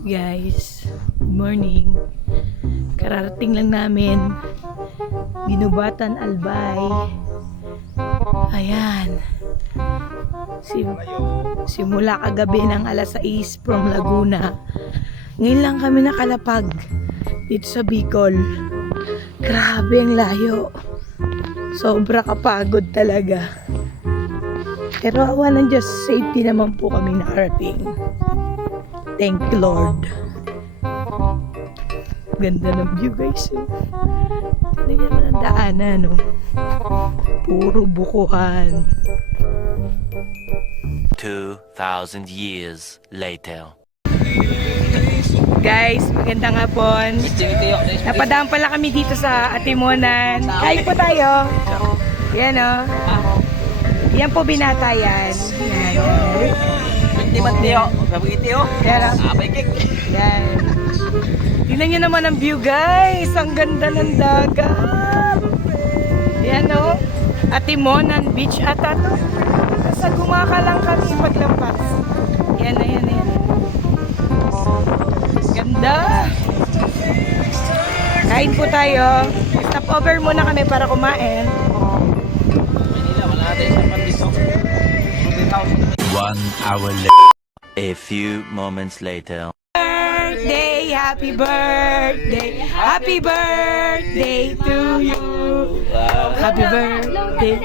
Guys, good morning. Kararating lang namin Ginubatan Albay. Ayan. Simula kagabi ng alas 6 from Laguna. Ngayon lang kami nakalapag dito sa Bicol. Grabe ang layo. Sobra kapagod talaga. Pero awa ng Diyos, safety naman po kami nakarating. Thank you, Lord. Ganda ng view, guys. Tingnan naman ang daanan, no? Puro bukuhan. 2,000 years later. Guys, magandang hapon. Napadaan pala kami dito sa Atimonan. Kain po tayo. Yan, o. Yan po binata yan. Yan. Yan. Tingnan nyo naman ang view, guys. Ang ganda ng dagat. Yan, o. Atimonan Beach ata to. Basta gumaka lang kami paglampas. Yan na, yan na, yan. Ganda. Kain po tayo. Stop over muna kami para kumain. 1 hour later. A few moments later. Happy birthday, happy birthday to you. Happy birthday.